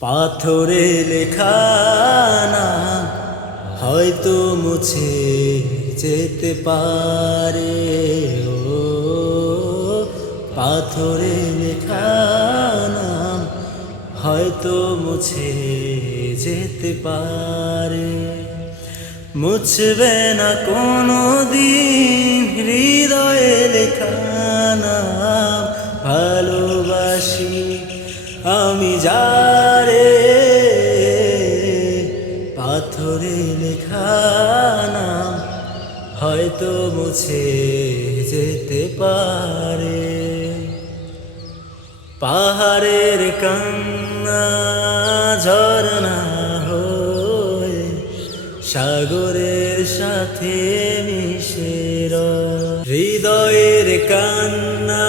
পাথরে লেখা নাম হয়তো মুছে যেতে পারে। ও পাথরে লেখা নাম হয়তো মুছে যেতে পারে। মুছবে না কোনো দিন হৃদয়ে লেখা নাম। ভালোবাসি আমি যারে, পাথরে লেখা নাম হয়তো মুছে যেতে পারে। পাহাড়ের কান্না ঝরনা হয়ে সাগরের সাথে মিশে রয়। হৃদয়ের কান্না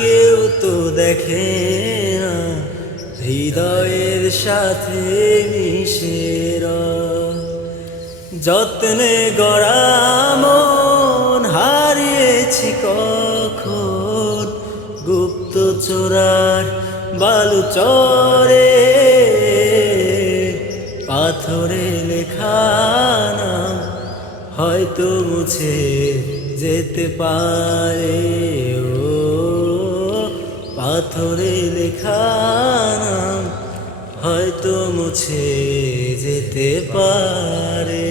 কেউ তো দেখে না, হৃদয়ের সাথে মিশে রয়। যত্নে গড়া মন হারিয়েছি কখন গুপ্ত চোরার বালু চরে। পাথরে লেখা নাম হয়তো মুছে যেতে পারে। ও পাথরে লেখা নাম হয়তো মুছে যেতে পারে।